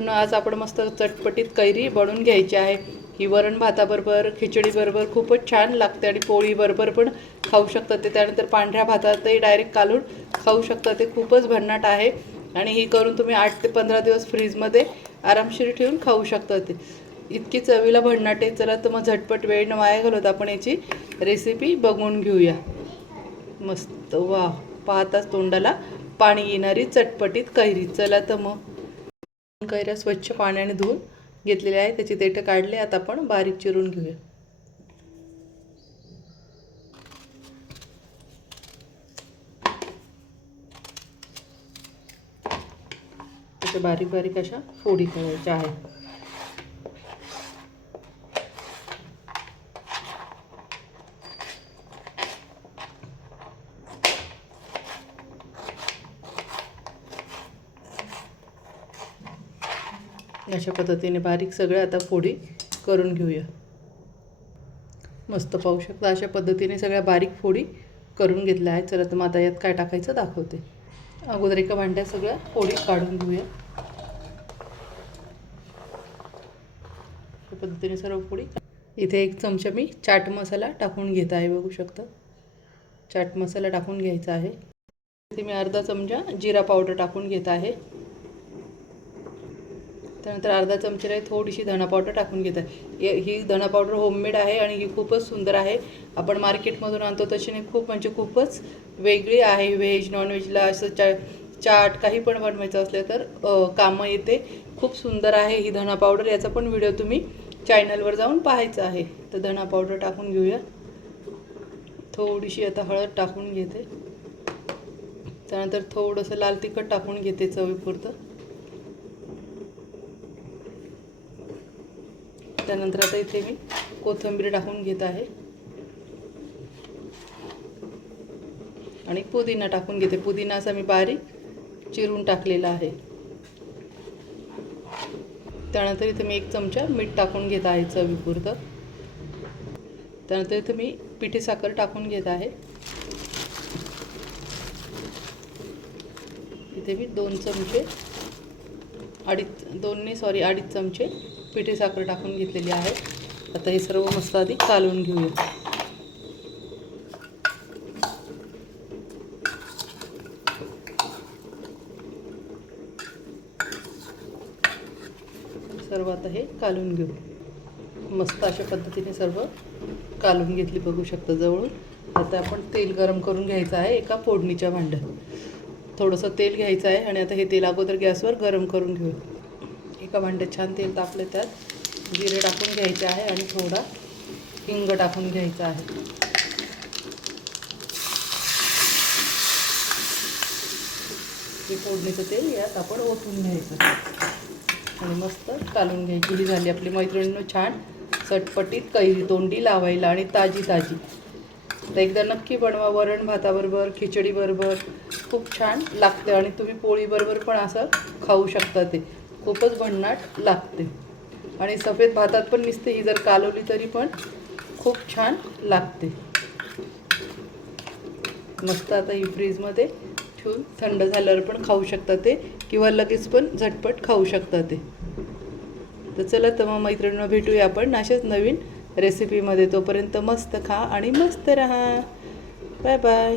आज आपण मस्त चटपटीत कैरी बनवून घ्यायची आहे। ही वरण भाताबरोबर खिचडी बरोबर खूपच छान लागते आणि पोळी बरोबर पण खाऊ शकता ते। त्यानंतर पांढऱ्या भातातही डायरेक्ट कालून खाऊ शकता ते। खूपच भन्नाट आहे आणि ही करून तुम्ही 8 ते 15 दिवस फ्रीजमध्ये आरामशीर ठेवून खाऊ शकता ते। इतकी चवीला भन्नाट आहे। चला तर मग झटपट वेळ न वाया घालवता आपण याची रेसिपी बघून घेऊया। मस्त वाह, पाहताच तोंडाला पाणी येणारी चटपटीत कैरी। चला तर मग कैऱ्या स्वच्छ पाण्याने धुवून घेतलेल्या आहे, त्याची देठ काढले। आता आपण बारीक चिरून घेऊया। त्याच्या बारीक बारीक अशा फोडी करायच्या आहेत। अशा पद्धतीने बारीक सगळ्या आता फोडी करून घेऊया। मस्त पाहू शकता अशा पद्धतीने सगळ्या बारीक फोडी करून घेतल्या आहेत। चला तर मग आता यात काय टाकायचं दाखवते। अगोदर एका भांड्यात सगळ्या फोडी काढून घेऊया। अशा पद्धतीने सर्व फोडी। इथे 1 चमचा मी चाट मसाला टाकून घेत आहे, बघू शकता। चाट मसाला टाकून घ्यायचा आहे। इथे मी अर्धा चमचा जिरा पावडर टाकून घेत आहे। त्यानंतर अर्धा चमचा थोडीशी धना पावडर टाकून घेत आहे। ही धना पावडर होममेड आहे आणि ही खूपच सुंदर आहे। आपण मार्केटमधून आणतो तशी नाही, खूप म्हणजे खूपच वेगळी आहे। व्हेज नॉन व्हेजला असं चाट काही पण बनवायचं असलं तर कामं येते। खूप सुंदर आहे ही धना पावडर। याचा पण व्हिडिओ तुम्ही चॅनलवर जाऊन पाहायचा आहे। तर धना पावडर टाकून घेऊया। थोडीशी आता हळद टाकून घेते। त्यानंतर थोडंसं लाल तिखट टाकून घेते चवीपुरतं। त्यानंतर आता इथे मी कोथिंबीर टाकून घेत आहे आणि पुदिना टाकून घेते। पुदिना असा मी बारीक चिरून टाकलेला आहे। त्यानंतर इथे मी 1 चमचा मीठ टाकून घेत आहे चवीपुरतं। त्यानंतर इथे मी पिठी साखर टाकून घेत आहे। इथे मी 2 चमचे अडीच चमचे पिठी साखर टाकून घेतलेली आहे। आता हे सर्व मस्त आधी कालवून घेऊया। सर्व आता हे कालवून घेऊ। मस्त अशा पद्धतीने सर्व कालवून घेतली, बघू शकता जवळून। आता आपण तेल गरम करून घ्यायचं आहे एका फोडणीच्या भांड्यात। थोडंसं तेल घ्यायचं आहे आणि आता हे तेल अगोदर गॅसवर गरम करून घेऊ। एका भांड्यात छान तेल तापले, त्यात जिरे टाकून घ्यायचे आहे आणि थोडा हिंग टाकून घ्यायचा आहे। हे फोडणीचं तेल यात आपण ओतून घ्यायचं आणि मस्त कालवून घ्यायची। ही झाली आपली मैत्रिणींनो छान चटपटीत कैरी, तोंडी लावायला आणि ताजी ताजी। तर एकदा नक्की बनवा, वरण भाताबरोबर खिचडी बरोबर खूप छान लागते आणि तुम्ही पोळी बरोबर पण असं खाऊ शकता ते। खूपच भन्नाट लागते आणि सफेद भातात पण निसते ही जर कालवली तरी पण खूप छान लागते। मस्त आता ही फ्रीजमध्ये ठेवून थंड झाल्यावर पण खाऊ शकता ते किंवा लगेच पण झटपट खाऊ शकता ते। तर चला तर मग मैत्रिणींना भेटूया आपण अशाच नवीन रेसिपीमध्ये। तोपर्यंत मस्त खा आणि मस्त रहा। Bye bye.